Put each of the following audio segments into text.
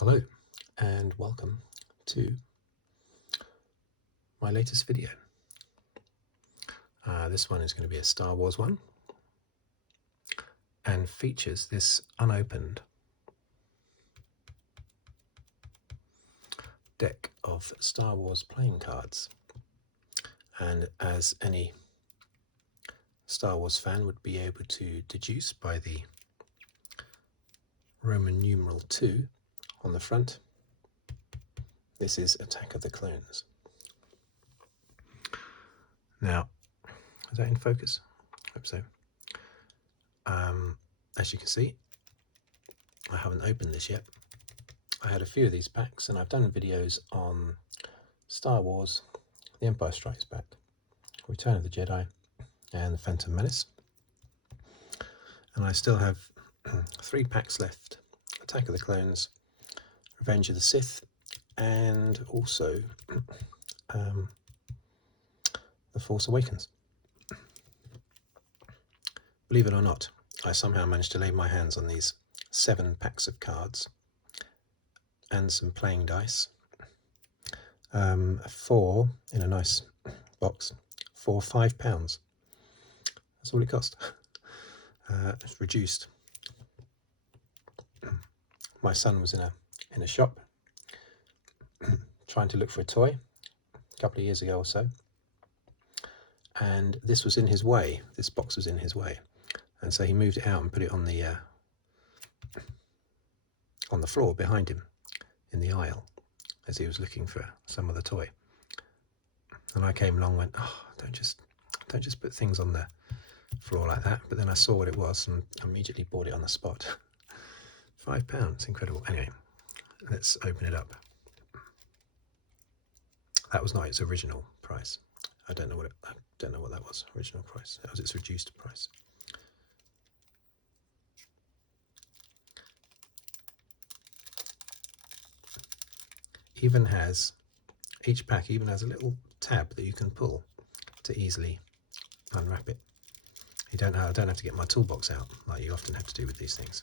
Hello and welcome to my latest video. This one is going to be a Star Wars one and features this unopened deck of Star Wars playing cards. And as any Star Wars fan would be able to deduce by the Roman numeral 2 on the front, this is Attack of the Clones. Now, is that in focus? I hope so. As you can see, I haven't opened this yet. I had a few of these packs and I've done videos on Star Wars, The Empire Strikes Back, Return of the Jedi and The Phantom Menace. And I still have 3 packs left: Attack of the Clones, Revenge of the Sith, and also The Force Awakens. Believe it or not, I somehow managed to lay my hands on these 7 packs of cards and some playing dice. 4 in a nice box for £5. That's all it cost. It's reduced. My son was in a shop trying to look for a toy a couple of years ago or so, and this was in his way. This box was in his way, and so he moved it out and put it on the floor behind him in the aisle as he was looking for some other toy. And I came along and went, "Oh, don't just put things on the floor like that." But then I saw what it was and immediately bought it on the spot. £5, incredible. Anyway, let's open it up. That was not its original price. I don't know what that was. Original price. That was its reduced price. Each pack even has a little tab that you can pull to easily unwrap it. I don't have to get my toolbox out like you often have to do with these things.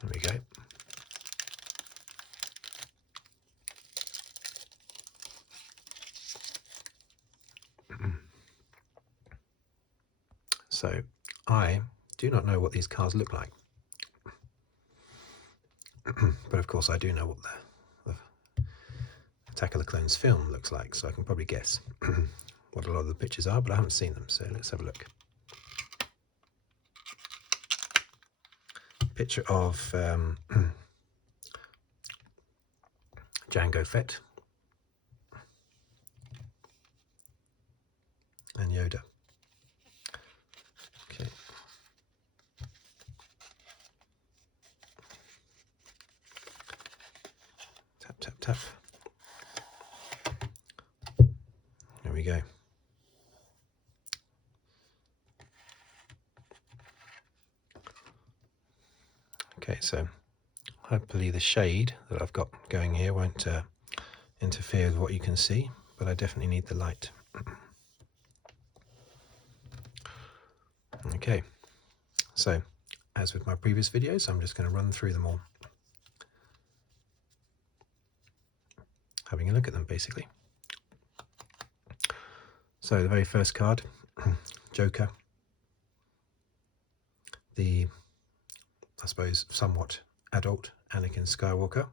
There we go. So I do not know what these cards look like, but of course I do know what the Attack of the Clones film looks like, so I can probably guess what a lot of the pictures are, but I haven't seen them, so let's have a look. Picture of Jango Fett and Yoda. Okay. Tap, tap, tap. There we go. Okay, so hopefully the shade that I've got going here won't interfere with what you can see, but I definitely need the light. Okay, so as with my previous videos, I'm just going to run through them all, having a look at them basically. So the very first card, Joker, the, I suppose, somewhat adult Anakin Skywalker,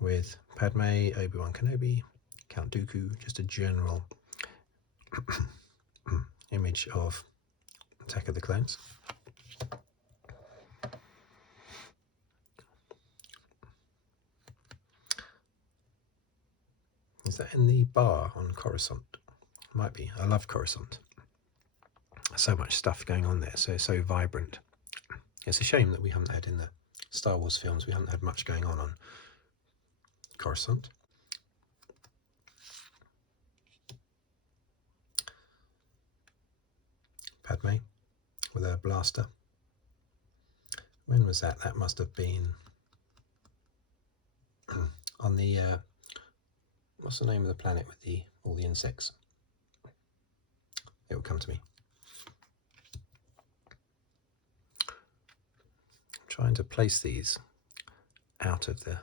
with Padme, Obi Wan Kenobi, Count Dooku, just a general image of Attack of the Clones. Is that in the bar on Coruscant? Might be. I love Coruscant. So much stuff going on there, so vibrant. It's a shame that we haven't had in the Star Wars films, we haven't had much going on Coruscant. Padme with her blaster. When was that? That must have been on the What's the name of the planet with all the insects? It will come to me. I'm trying to place these out of the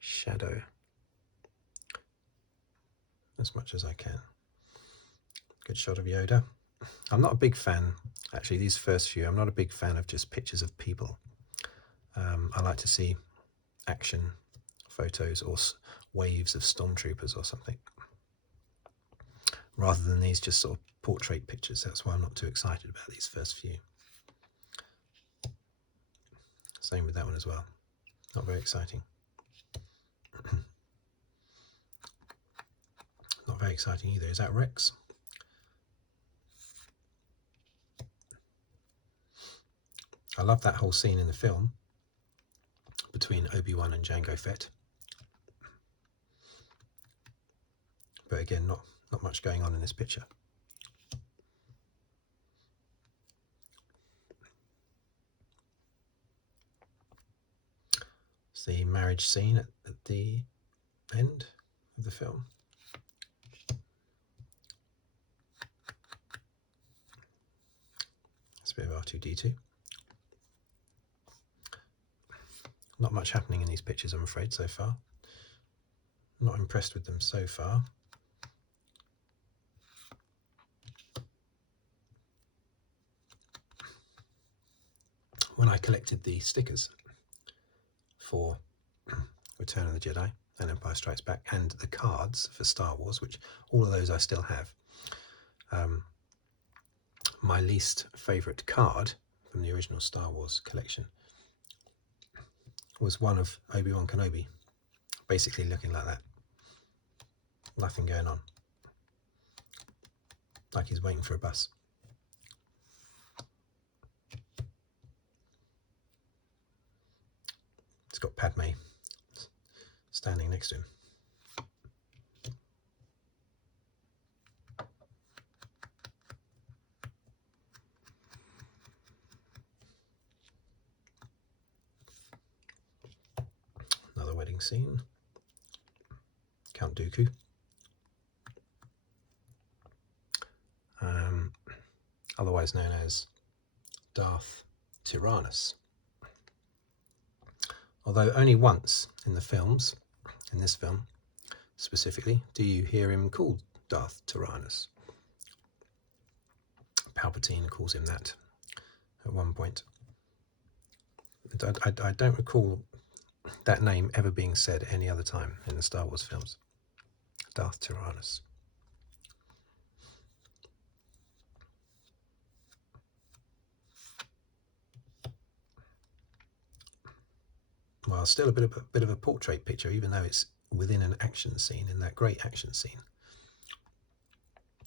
shadow as much as I can. Good shot of Yoda. I'm not a big fan, actually, these first few, I'm not a big fan of just pictures of people. I like to see action photos or waves of stormtroopers or something, rather than these just sort of portrait pictures. That's why I'm not too excited about these first few. Same with that one as well. Not very exciting. Not very exciting either. Is that Rex? I love that whole scene in the film between Obi Wan and Jango Fett. But again, not much going on in this picture. It's the marriage scene at the end of the film. It's a bit of R2-D2. Not much happening in these pictures, I'm afraid, so far. Not impressed with them so far. When I collected the stickers for Return of the Jedi and Empire Strikes Back, and the cards for Star Wars, which all of those I still have, my least favourite card from the original Star Wars collection was one of Obi Wan Kenobi, basically looking like that. Nothing going on. Like he's waiting for a bus. It's got Padme standing next to him. Another wedding scene. Count Dooku. Otherwise known as Darth Tyrannus. Although only once in the films, in this film specifically, do you hear him called Darth Tyrannus. Palpatine calls him that at one point. I don't recall that name ever being said any other time in the Star Wars films. Darth Tyrannus. Well, still a bit of a portrait picture, even though it's within an action scene, in that great action scene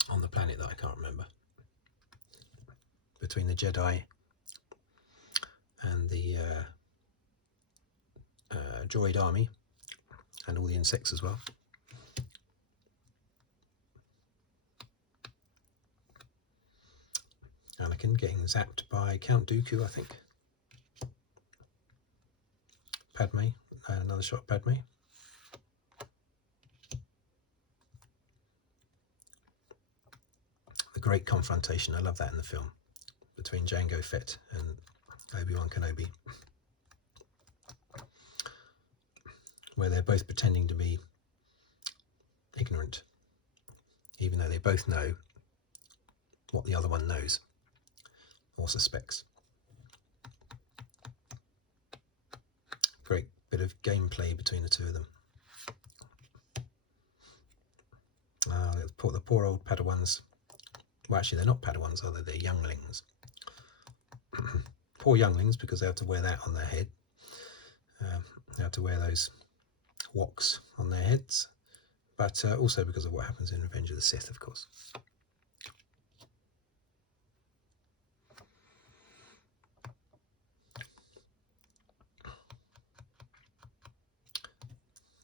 on the planet that I can't remember, between the Jedi and the droid army and all the insects as well. Anakin getting zapped by Count Dooku, I think. Padme, another shot of Padme. The great confrontation, I love that in the film, between Jango Fett and Obi Wan Kenobi, where they're both pretending to be ignorant, even though they both know what the other one knows or suspects. Great bit of gameplay between the two of them. The poor old Padawans. Well, actually, they're not Padawans, are they? They're younglings. Poor younglings, because they have to wear that on their head. They have to wear those woks on their heads, but also because of what happens in Revenge of the Sith, of course.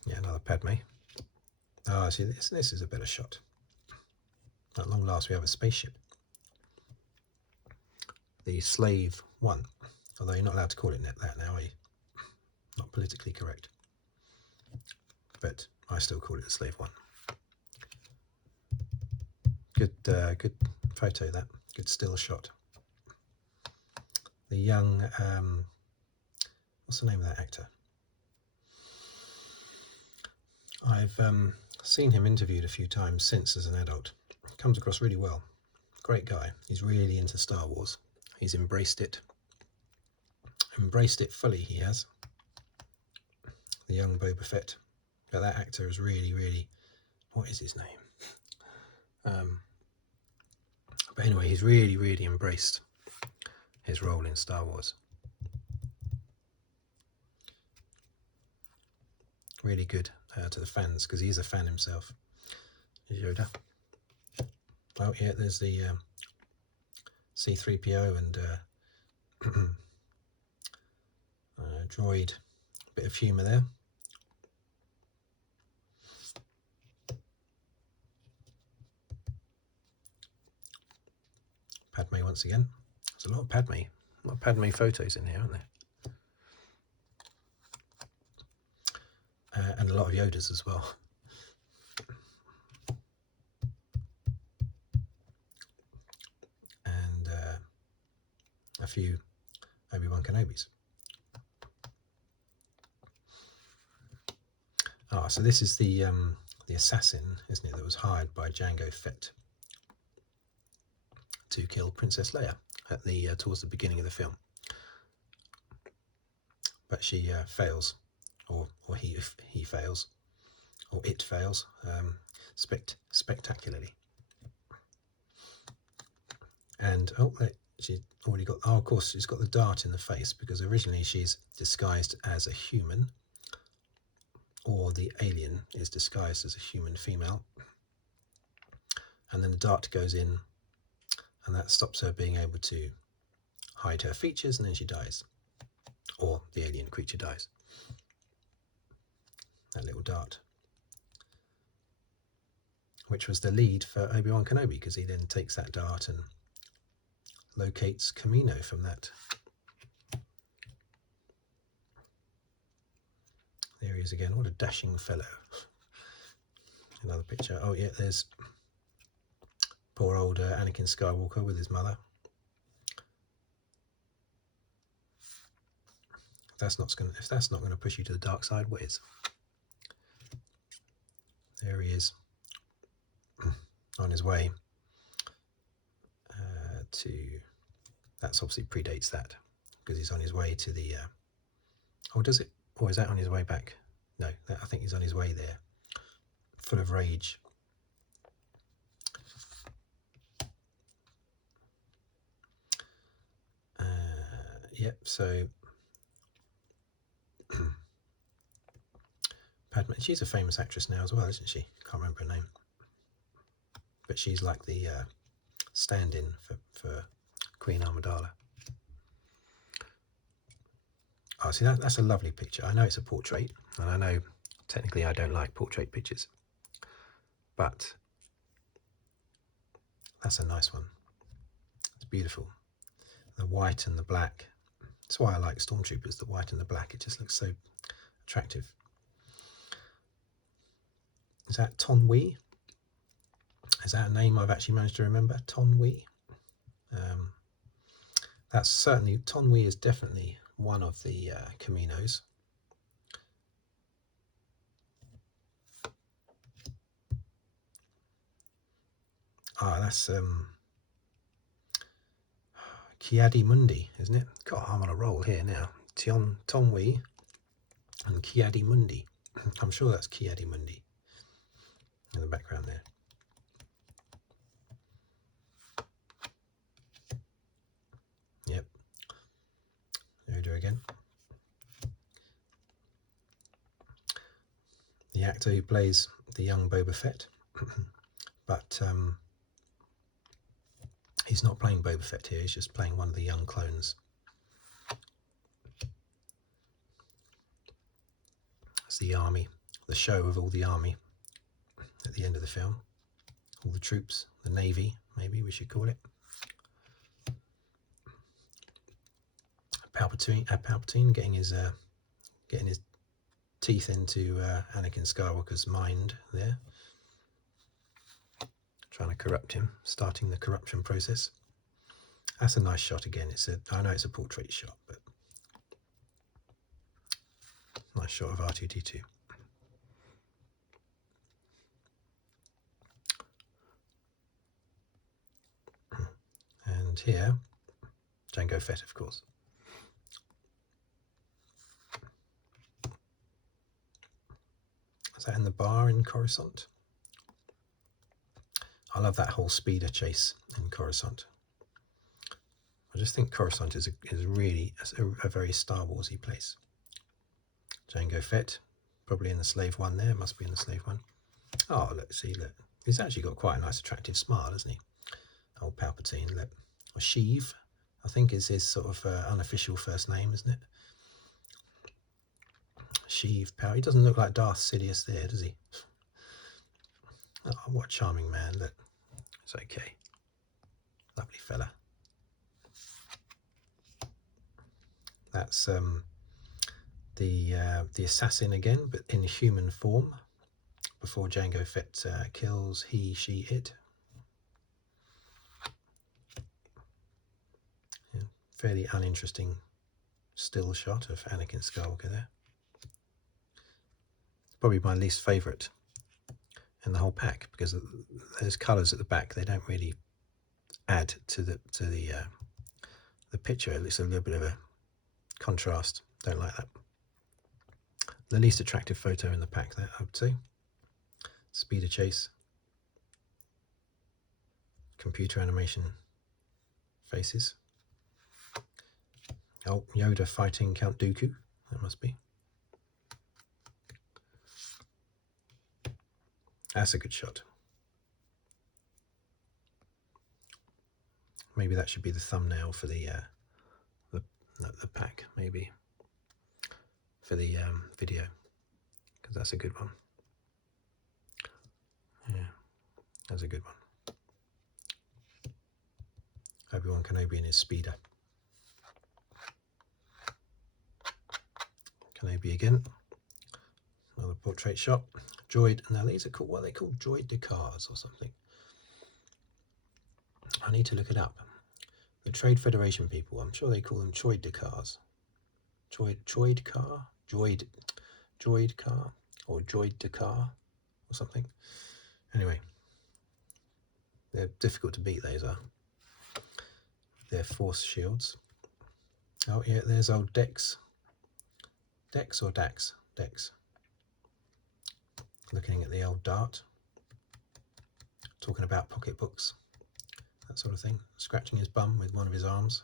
Yeah, another Padme. Ah, see, this is a better shot. At long last, we have a spaceship. The Slave One, although you're not allowed to call it that now, are you? Not politically correct. But I still call it the slave one. Good photo, that. Good still shot. The young, what's the name of that actor? I've seen him interviewed a few times since as an adult. Comes across really well. Great guy. He's really into Star Wars. He's embraced it. Embraced it fully, he has. The young Boba Fett. But that actor is really, what is his name? But anyway, he's really embraced his role in Star Wars. Really good to the fans, because he's a fan himself. Yoda. Oh yeah, there's the C-3PO and droid. Bit of humour there. Padme once again. There's a lot of Padme photos in here, aren't there? And a lot of Yodas as well. And a few Obi Wan Kenobis. Ah, so this is the assassin, isn't it, that was hired by Jango Fett to kill Princess Leia at the towards the beginning of the film. But she fails, or he fails, or it fails, spectacularly. And she's already got. Oh, of course, she's got the dart in the face, because originally she's disguised as a human, or the alien is disguised as a human female, and then the dart goes in, and that stops her being able to hide her features, and then she dies, or the alien creature dies. That little dart, which was the lead for Obi Wan Kenobi, because he then takes that dart and locates Kamino from that. There he is again. What a dashing fellow. Another picture. Oh yeah, there's poor old Anakin Skywalker with his mother. If that's not going to push you to the dark side, what is? There he is, on his way to. That's obviously predates that, because he's on his way to the. Oh, does it? Or is that on his way back? No, I think he's on his way there, full of rage. Yep. So Padme, she's a famous actress now as well, isn't she? Can't remember her name, but she's like the stand-in for Queen Amidala. Oh, see, that's a lovely picture. I know it's a portrait, and I know technically I don't like portrait pictures, but that's a nice one. It's beautiful. The white and the black. That's why I like Stormtroopers, the white and the black. It just looks so attractive. Is that Ton Wee? Is that a name I've actually managed to remember? Ton Wee? That's certainly, Ton Wee is definitely one of the Caminos. Ah, that's Ki-Adi-Mundi, isn't it? God, I'm on a roll here now. Ton Wee and Ki-Adi-Mundi. I'm sure that's Ki-Adi-Mundi in the background there. Yep. Yoda again. The actor who plays the young Boba Fett, but he's not playing Boba Fett here, he's just playing one of the young clones. It's the army, the show of all the army at the end of the film. All the troops, the navy, maybe we should call it. Palpatine getting his teeth into Anakin Skywalker's mind there, trying to corrupt him, starting the corruption process. That's a nice shot again. I know it's a portrait shot, but nice shot of R2-D2. And here, Jango Fett, of course. Is that in the bar in Coruscant? I love that whole speeder chase in Coruscant. I just think Coruscant is really a very Star Warsy place. Jango Fett, probably in the slave one there. Must be in the slave one. Oh, look, see, look. He's actually got quite a nice, attractive smile, hasn't he? Old Palpatine, look. Or Sheev, I think is his sort of unofficial first name, isn't it? Sheev Power. He doesn't look like Darth Sidious there, does he? Oh, what a charming man. Look, it's okay. Lovely fella. That's the assassin again, but in human form. Before Jango Fett kills he, she, it. Yeah, fairly uninteresting still shot of Anakin Skywalker there. Probably my least favourite in the whole pack, because those colours at the back, they don't really add to the picture. It looks a little bit of a contrast. Don't like that. The least attractive photo in the pack, that I would say. Speeder chase. Computer animation faces. Oh, Yoda fighting Count Dooku. That must be. That's a good shot. Maybe that should be the thumbnail for the pack, maybe, for the video, because that's a good one. Yeah, that's a good one. Obi Wan Kenobi in his speeder. Kenobi again. Another portrait shot. Droid. Now these are called, what are they called? Droid decars or something. I need to look it up. The Trade Federation people, I'm sure they call them droid decars. Droid car? Droid car? Or droid decar? Or something. Anyway. They're difficult to beat, those are. They're force shields. Oh yeah, there's old Dex. Dex or Dax? Dex. Looking at the old dart. Talking about pocketbooks. That sort of thing. Scratching his bum with one of his arms.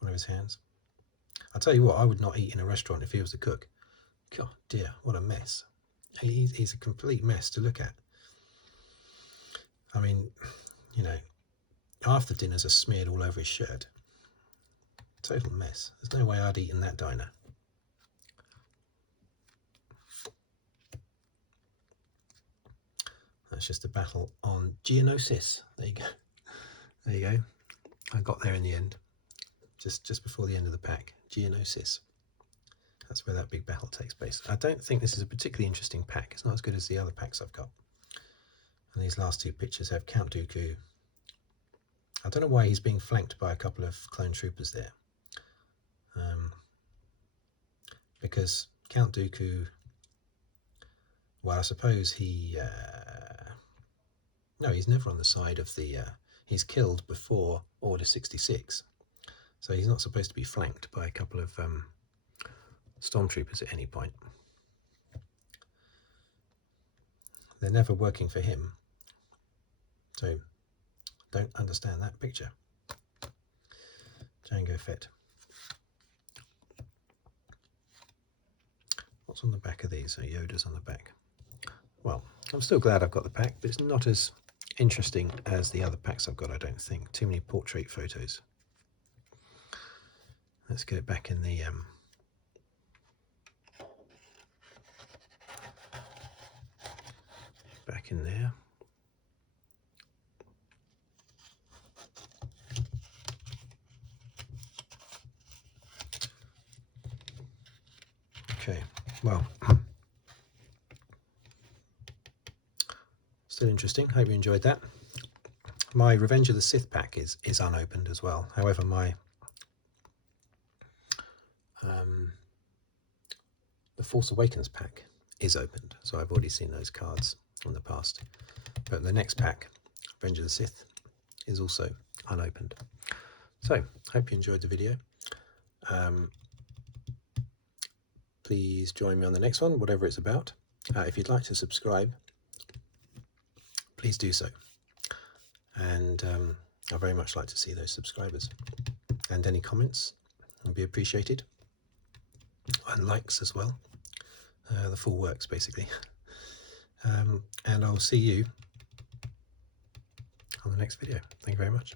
One of his hands. I'll tell you what, I would not eat in a restaurant if he was the cook. God dear, what a mess. He's a complete mess to look at. I mean, you know, half the dinners are smeared all over his shirt. Total mess. There's no way I'd eat in that diner. That's just a battle on Geonosis. There you go. There you go. I got there in the end. Just before the end of the pack. Geonosis. That's where that big battle takes place. I don't think this is a particularly interesting pack. It's not as good as the other packs I've got. And these last two pictures have Count Dooku. I don't know why he's being flanked by a couple of clone troopers there. Because Count Dooku, well, I suppose he... no, he's never on the side of the... he's killed before Order 66. So he's not supposed to be flanked by a couple of stormtroopers at any point. They're never working for him. So, don't understand that picture. Jango Fett. What's on the back of these? So Yoda's on the back. Well, I'm still glad I've got the pack, but it's not as interesting as the other packs I've got, I don't think. Too many portrait photos. Let's get it back in the... back in there. Okay, well, Still interesting. Hope you enjoyed that. My Revenge of the Sith pack is unopened as well. However, my the Force Awakens pack is opened, so I've already seen those cards in the past. But the next pack, Revenge of the Sith, is also unopened. So, hope you enjoyed the video. Please join me on the next one, whatever it's about. If you'd like to subscribe, please do so. And I very much like to see those subscribers. And any comments would be appreciated. And likes as well. The full works, basically. And I'll see you on the next video. Thank you very much.